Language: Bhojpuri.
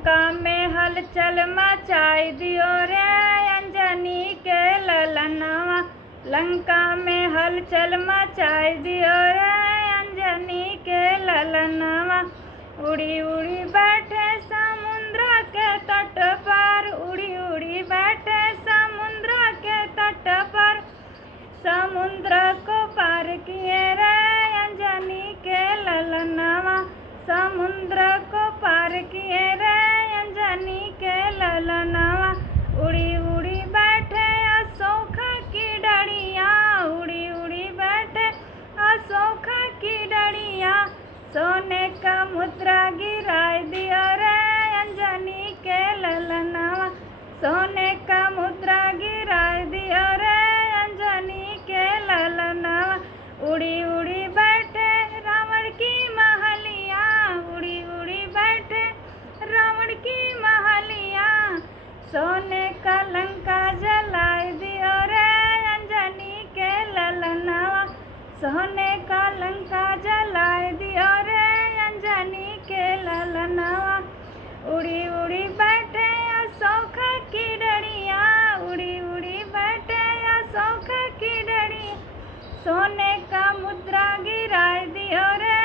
लंका में हलचल मचाई दियो रे अंजनी के ललनवा। लंका में हलचल मचाई दियो रे अंजनी के ललनवा। उड़ी उड़ी बैठे समुद्र के तट पर, उड़ी उड़ी बैठे समुद्र के तट पर। समुद्र को पार किए रे अंजनी के ललनवा। समुद्र को पार किए रे अंजनी के ललनवा। उड़ी उड़ी बैठे अशोका की डड़िया, उड़ी उड़ी बैठे अशोका की डड़िया। सोने का मुद्रा गिराई दिया रे अंजनी के ललनवा। सोने का मुद्रा गिराई दिया रे अंजनी के ललनवा। उड़ी उड़ी बैठे रावण की महलिया, उड़ी उड़ी बैठे रावण की महलिया। सोने का लंका जलाई दियो रे अंजनी के ललनवा। सोने का लंका जलाई दियो रे अंजनी के ललनवा। उड़ी उड़ी बैठे अशोका की डड़िया, उड़ी उड़ी बैठे अशोका की डड़िया। सोने का मुद्रा गिराई दियो रे